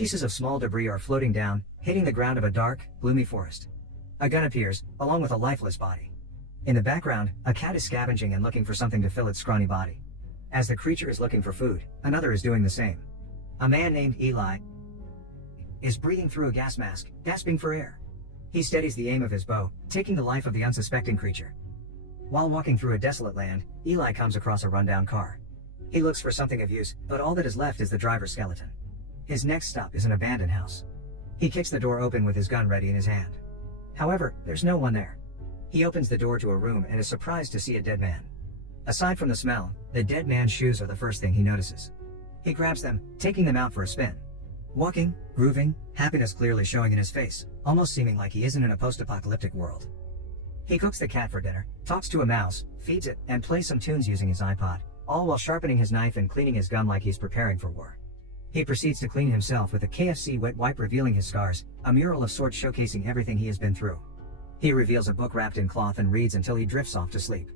Pieces of small debris are floating down, hitting the ground of a dark, gloomy forest. A gun appears, along with a lifeless body. In the background, a cat is scavenging and looking for something to fill its scrawny body. As the creature is looking for food, another is doing the same. A man named Eli is breathing through a gas mask, gasping for air. He steadies the aim of his bow, taking the life of the unsuspecting creature. While walking through a desolate land, Eli comes across a rundown car. He looks for something of use, but all that is left is the driver's skeleton. His next stop is an abandoned house. He kicks the door open with his gun ready in his hand. However, there's no one there. He opens the door to a room and is surprised to see a dead man. Aside from the smell, the dead man's shoes are the first thing he notices. He grabs them, taking them out for a spin. Walking, grooving, happiness clearly showing in his face, almost seeming like he isn't in a post-apocalyptic world. He cooks the cat for dinner, talks to a mouse, feeds it, and plays some tunes using his iPod, all while sharpening his knife and cleaning his gum like he's preparing for war. He proceeds to clean himself with a KFC wet wipe revealing his scars, a mural of sorts showcasing everything he has been through. He reveals a book wrapped in cloth and reads until he drifts off to sleep.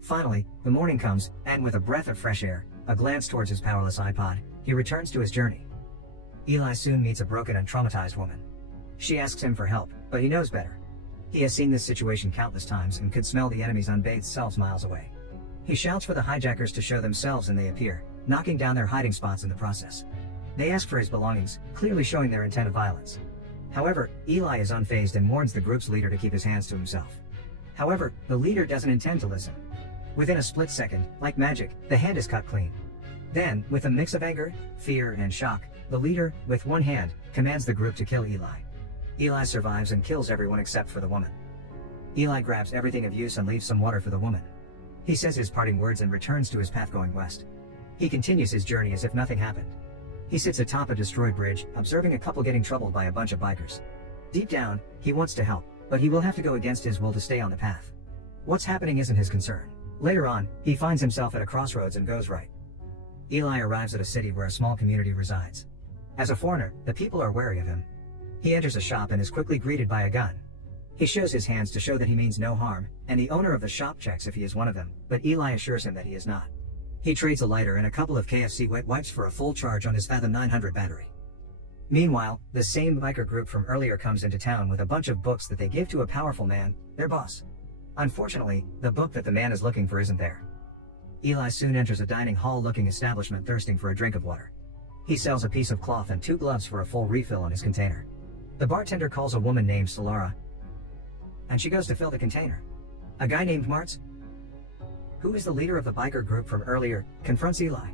Finally, the morning comes, and with a breath of fresh air, a glance towards his powerless iPod, he returns to his journey. Eli soon meets a broken and traumatized woman. She asks him for help, but he knows better. He has seen this situation countless times and could smell the enemy's unbathed selves miles away. He shouts for the hijackers to show themselves and they appear, knocking down their hiding spots in the process. They ask for his belongings, clearly showing their intent of violence. However, Eli is unfazed and warns the group's leader to keep his hands to himself. However, the leader doesn't intend to listen. Within a split second, like magic, the hand is cut clean. Then, with a mix of anger, fear, and shock, the leader, with one hand, commands the group to kill Eli. Eli survives and kills everyone except for the woman. Eli grabs everything of use and leaves some water for the woman. He says his parting words and returns to his path going west. He continues his journey as if nothing happened. He sits atop a destroyed bridge, observing a couple getting troubled by a bunch of bikers. Deep down, he wants to help, but he will have to go against his will to stay on the path. What's happening isn't his concern. Later on, he finds himself at a crossroads and goes right. Eli arrives at a city where a small community resides. As a foreigner, the people are wary of him. He enters a shop and is quickly greeted by a gun. He shows his hands to show that he means no harm, and the owner of the shop checks if he is one of them, but Eli assures him that he is not. He trades a lighter and a couple of KFC wet wipes for a full charge on his Fathom 900 battery. Meanwhile, the same biker group from earlier comes into town with a bunch of books that they give to a powerful man, their boss. Unfortunately, the book that the man is looking for isn't there. Eli soon enters a dining hall-looking establishment thirsting for a drink of water. He sells a piece of cloth and 2 gloves for a full refill on his container. The bartender calls a woman named Solara, and she goes to fill the container. A guy named Martz, who is the leader of the biker group from earlier, confronts Eli.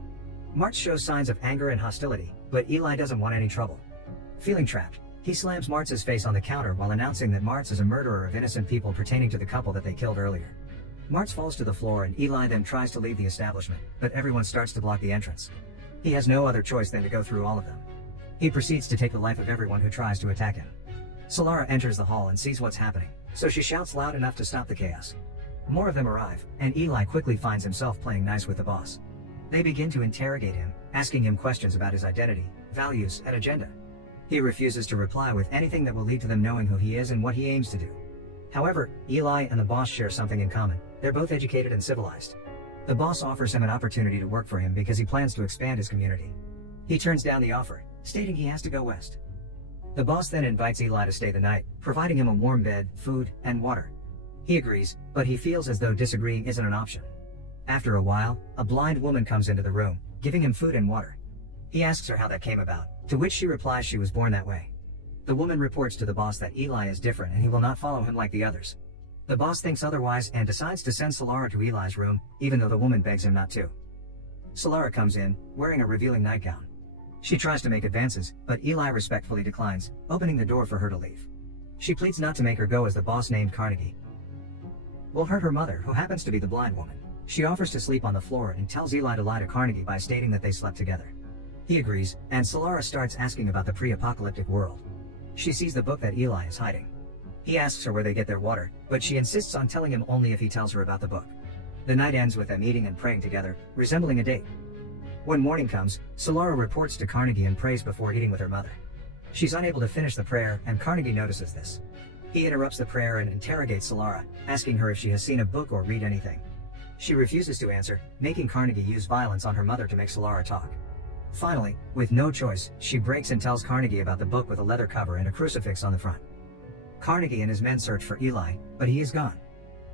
Martz shows signs of anger and hostility, but Eli doesn't want any trouble. Feeling trapped, he slams Martz's face on the counter while announcing that Martz is a murderer of innocent people pertaining to the couple that they killed earlier. Martz falls to the floor and Eli then tries to leave the establishment, but everyone starts to block the entrance. He has no other choice than to go through all of them. He proceeds to take the life of everyone who tries to attack him. Solara enters the hall and sees what's happening, so she shouts loud enough to stop the chaos. More of them arrive, and Eli quickly finds himself playing nice with the boss. They begin to interrogate him, asking him questions about his identity, values, and agenda. He refuses to reply with anything that will lead to them knowing who he is and what he aims to do. However, Eli and the boss share something in common. They're both educated and civilized. The boss offers him an opportunity to work for him because he plans to expand his community. He turns down the offer, stating he has to go west. The boss then invites Eli to stay the night, providing him a warm bed, food, and water. He agrees, but he feels as though disagreeing isn't an option. After a while, a blind woman comes into the room, giving him food and water. He asks her how that came about, to which she replies she was born that way. The woman reports to the boss that Eli is different and he will not follow him like the others. The boss thinks otherwise and decides to send Solara to Eli's room, even though the woman begs him not to. Solara comes in, wearing a revealing nightgown. She tries to make advances, but Eli respectfully declines, opening the door for her to leave. She pleads not to make her go as the boss named Carnegie will hurt her mother, who happens to be the blind woman. She offers to sleep on the floor and tells Eli to lie to Carnegie by stating that they slept together. He agrees, and Solara starts asking about the pre-apocalyptic world. She sees the book that Eli is hiding. He asks her where they get their water, but she insists on telling him only if he tells her about the book. The night ends with them eating and praying together, resembling a date. When morning comes, Solara reports to Carnegie and prays before eating with her mother. She's unable to finish the prayer, and Carnegie notices this. He interrupts the prayer and interrogates Solara, asking her if she has seen a book or read anything. She refuses to answer, making Carnegie use violence on her mother to make Solara talk. Finally, with no choice, she breaks and tells Carnegie about the book with a leather cover and a crucifix on the front. Carnegie and his men search for Eli, but he is gone.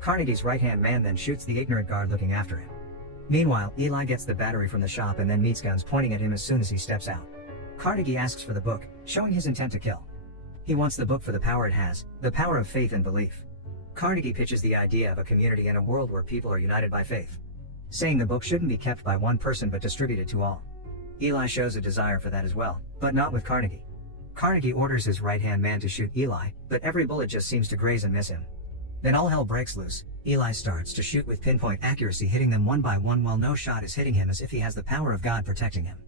Carnegie's right-hand man then shoots the ignorant guard looking after him. Meanwhile, Eli gets the battery from the shop and then meets guns pointing at him as soon as he steps out. Carnegie asks for the book, showing his intent to kill. He wants the book for the power it has, the power of faith and belief. Carnegie pitches the idea of a community and a world where people are united by faith, saying the book shouldn't be kept by one person but distributed to all. Eli shows a desire for that as well, but not with Carnegie. Carnegie orders his right-hand man to shoot Eli, but every bullet just seems to graze and miss him. Then all hell breaks loose. Eli starts to shoot with pinpoint accuracy, hitting them one by one while no shot is hitting him, as if he has the power of God protecting him.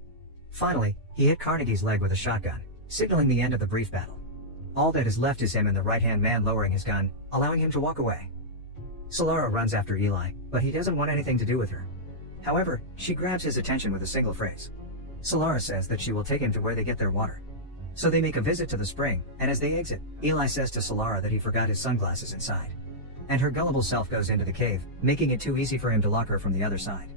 Finally, he hit Carnegie's leg with a shotgun, signaling the end of the brief battle. All that is left is him and the right-hand man lowering his gun, allowing him to walk away. Solara runs after Eli, but he doesn't want anything to do with her. However, she grabs his attention with a single phrase. Solara says that she will take him to where they get their water. So they make a visit to the spring, and as they exit, Eli says to Solara that he forgot his sunglasses inside. And her gullible self goes into the cave, making it too easy for him to lock her from the other side.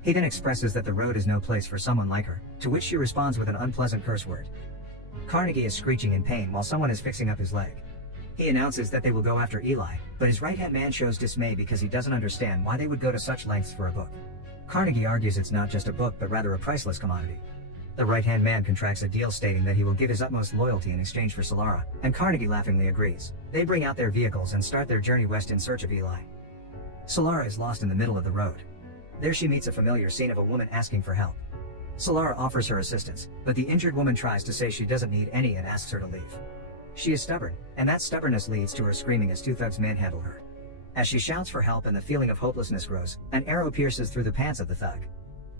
He then expresses that the road is no place for someone like her, to which she responds with an unpleasant curse word. Carnegie is screeching in pain while someone is fixing up his leg. He announces that they will go after Eli, but his right-hand man shows dismay because he doesn't understand why they would go to such lengths for a book. Carnegie argues it's not just a book but rather a priceless commodity. The right-hand man contracts a deal stating that he will give his utmost loyalty in exchange for Solara, and Carnegie laughingly agrees. They bring out their vehicles and start their journey west in search of Eli. Solara is lost in the middle of the road. There she meets a familiar scene of a woman asking for help. Solara offers her assistance, but the injured woman tries to say she doesn't need any and asks her to leave. She is stubborn, and that stubbornness leads to her screaming as two thugs manhandle her. As she shouts for help and the feeling of hopelessness grows, an arrow pierces through the pants of the thug.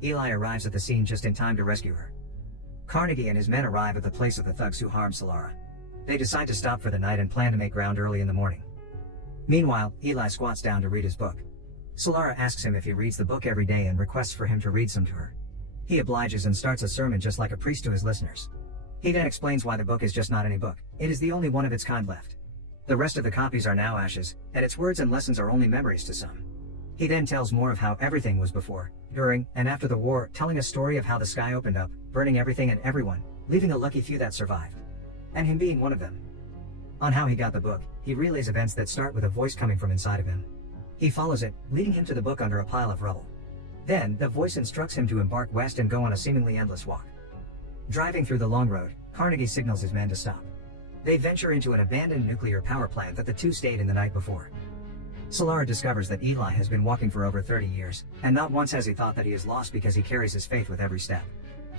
Eli arrives at the scene just in time to rescue her. Carnegie and his men arrive at the place of the thugs who harmed Solara. They decide to stop for the night and plan to make ground early in the morning. Meanwhile, Eli squats down to read his book. Solara asks him if he reads the book every day and requests for him to read some to her. He obliges and starts a sermon just like a priest to his listeners. He then explains why the book is just not any book. It is the only one of its kind left. The rest of the copies are now ashes, and its words and lessons are only memories to some. He then tells more of how everything was before, during, and after the war, telling a story of how the sky opened up, burning everything and everyone, leaving a lucky few that survived. And him being one of them. On how he got the book, he relays events that start with a voice coming from inside of him. He follows it, leading him to the book under a pile of rubble. Then, the voice instructs him to embark west and go on a seemingly endless walk. Driving through the long road, Carnegie signals his men to stop. They venture into an abandoned nuclear power plant that the two stayed in the night before. Solara discovers that Eli has been walking for over 30 years, and not once has he thought that he is lost because he carries his faith with every step.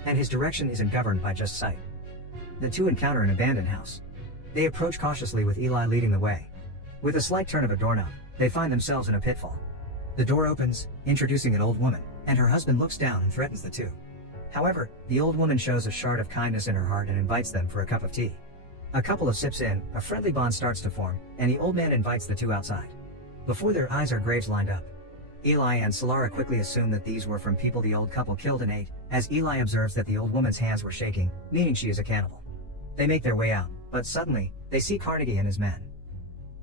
And his direction isn't governed by just sight. The two encounter an abandoned house. They approach cautiously with Eli leading the way. With a slight turn of a doorknob, they find themselves in a pitfall. The door opens, introducing an old woman, and her husband looks down and threatens the two. However, the old woman shows a shard of kindness in her heart and invites them for a cup of tea. A couple of sips in, a friendly bond starts to form, and the old man invites the two outside. Before their eyes are graves lined up. Eli and Solara quickly assume that these were from people the old couple killed and ate, as Eli observes that the old woman's hands were shaking, meaning she is a cannibal. They make their way out, but suddenly, they see Carnegie and his men.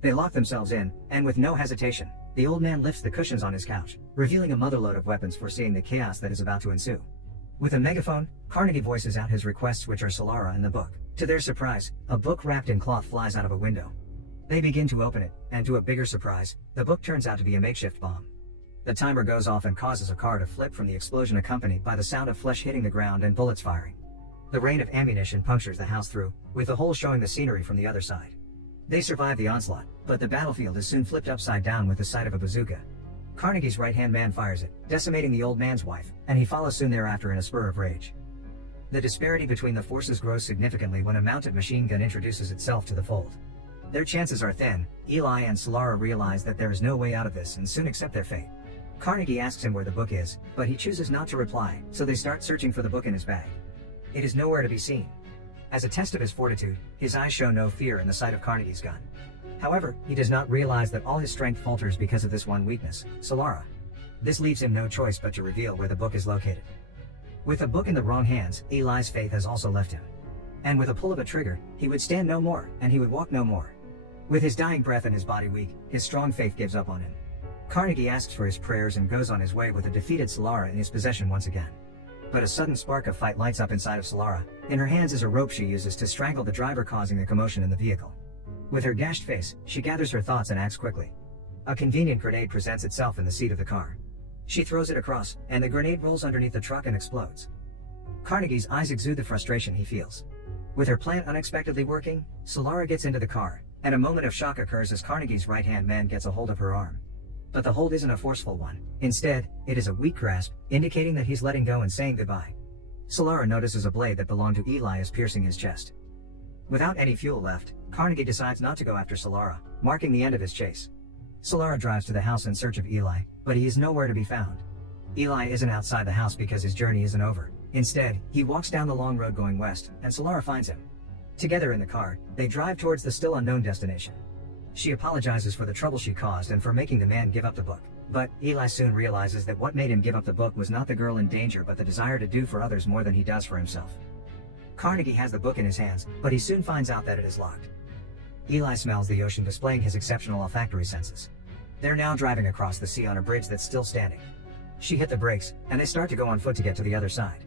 They lock themselves in, and with no hesitation, the old man lifts the cushions on his couch, revealing a motherload of weapons foreseeing the chaos that is about to ensue. With a megaphone, Carnegie voices out his requests, which are Solara and the book. To their surprise, a book wrapped in cloth flies out of a window. They begin to open it, and to a bigger surprise, the book turns out to be a makeshift bomb. The timer goes off and causes a car to flip from the explosion, accompanied by the sound of flesh hitting the ground and bullets firing. The rain of ammunition punctures the house through, with the hole showing the scenery from the other side. They survive the onslaught, but the battlefield is soon flipped upside down with the sight of a bazooka. Carnegie's right-hand man fires it, decimating the old man's wife, and he follows soon thereafter in a spur of rage. The disparity between the forces grows significantly when a mounted machine gun introduces itself to the fold. Their chances are thin. Eli and Solara realize that there is no way out of this and soon accept their fate. Carnegie asks him where the book is, but he chooses not to reply, so they start searching for the book in his bag. It is nowhere to be seen. As a test of his fortitude, his eyes show no fear in the sight of Carnegie's gun. However, he does not realize that all his strength falters because of this one weakness, Solara. This leaves him no choice but to reveal where the book is located. With the book in the wrong hands, Eli's faith has also left him. And with a pull of a trigger, he would stand no more, and he would walk no more. With his dying breath and his body weak, his strong faith gives up on him. Carnegie asks for his prayers and goes on his way with a defeated Solara in his possession once again. But a sudden spark of fight lights up inside of Solara. In her hands is a rope she uses to strangle the driver, causing a commotion in the vehicle. With her gashed face, she gathers her thoughts and acts quickly. A convenient grenade presents itself in the seat of the car. She throws it across, and the grenade rolls underneath the truck and explodes. Carnegie's eyes exude the frustration he feels. With her plan unexpectedly working, Solara gets into the car, and a moment of shock occurs as Carnegie's right-hand man gets a hold of her arm. But the hold isn't a forceful one. Instead, it is a weak grasp, indicating that he's letting go and saying goodbye. Solara notices a blade that belonged to Eli is piercing his chest. Without any fuel left, Carnegie decides not to go after Solara, marking the end of his chase. Solara drives to the house in search of Eli, but he is nowhere to be found. Eli isn't outside the house because his journey isn't over. Instead, he walks down the long road going west, and Solara finds him. Together in the car, they drive towards the still unknown destination. She apologizes for the trouble she caused and for making the man give up the book. But Eli soon realizes that what made him give up the book was not the girl in danger but the desire to do for others more than he does for himself. Carnegie has the book in his hands, but he soon finds out that it is locked. Eli smells the ocean, displaying his exceptional olfactory senses. They're now driving across the sea on a bridge that's still standing. She hit the brakes, and they start to go on foot to get to the other side.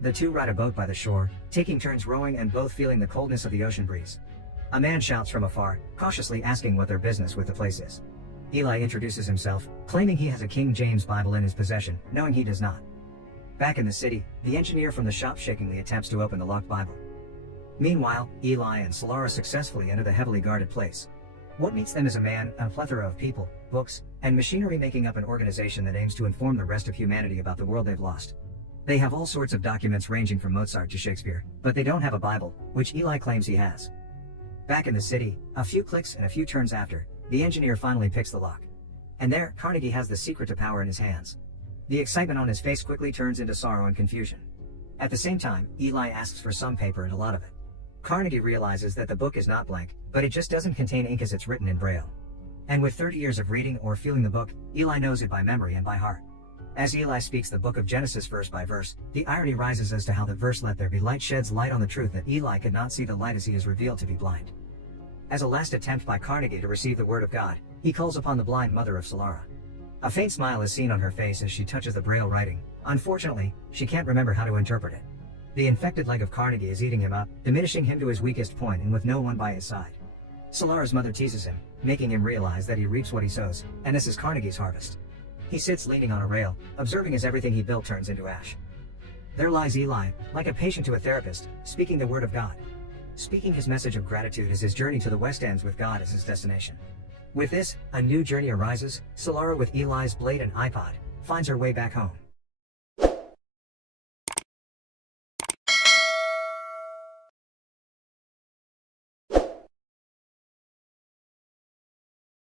The two ride a boat by the shore, taking turns rowing and both feeling the coldness of the ocean breeze. A man shouts from afar, cautiously asking what their business with the place is. Eli introduces himself, claiming he has a King James Bible in his possession, knowing he does not. Back in the city, the engineer from the shop shakingly attempts to open the locked Bible. Meanwhile, Eli and Solara successfully enter the heavily guarded place. What meets them is a man, a plethora of people, books, and machinery making up an organization that aims to inform the rest of humanity about the world they've lost. They have all sorts of documents ranging from Mozart to Shakespeare, but they don't have a Bible, which Eli claims he has. Back in the city, a few clicks and a few turns after, the engineer finally picks the lock. And there, Carnegie has the secret to power in his hands. The excitement on his face quickly turns into sorrow and confusion. At the same time, Eli asks for some paper and a lot of it. Carnegie realizes that the book is not blank, but it just doesn't contain ink as it's written in Braille. And with 30 years of reading or feeling the book, Eli knows it by memory and by heart. As Eli speaks the book of Genesis verse by verse, the irony rises as to how the verse "Let there be light" sheds light on the truth that Eli could not see the light as he is revealed to be blind. As a last attempt by Carnegie to receive the word of God, he calls upon the blind mother of Solara. A faint smile is seen on her face as she touches the Braille writing. Unfortunately, she can't remember how to interpret it. The infected leg of Carnegie is eating him up, diminishing him to his weakest point and with no one by his side. Solara's mother teases him, making him realize that he reaps what he sows, and this is Carnegie's harvest. He sits leaning on a rail, observing as everything he built turns into ash. There lies Eli, like a patient to a therapist, speaking the word of God. Speaking his message of gratitude as his journey to the West ends with God as his destination. With this, a new journey arises. Solara, with Eli's blade and iPod, finds her way back home.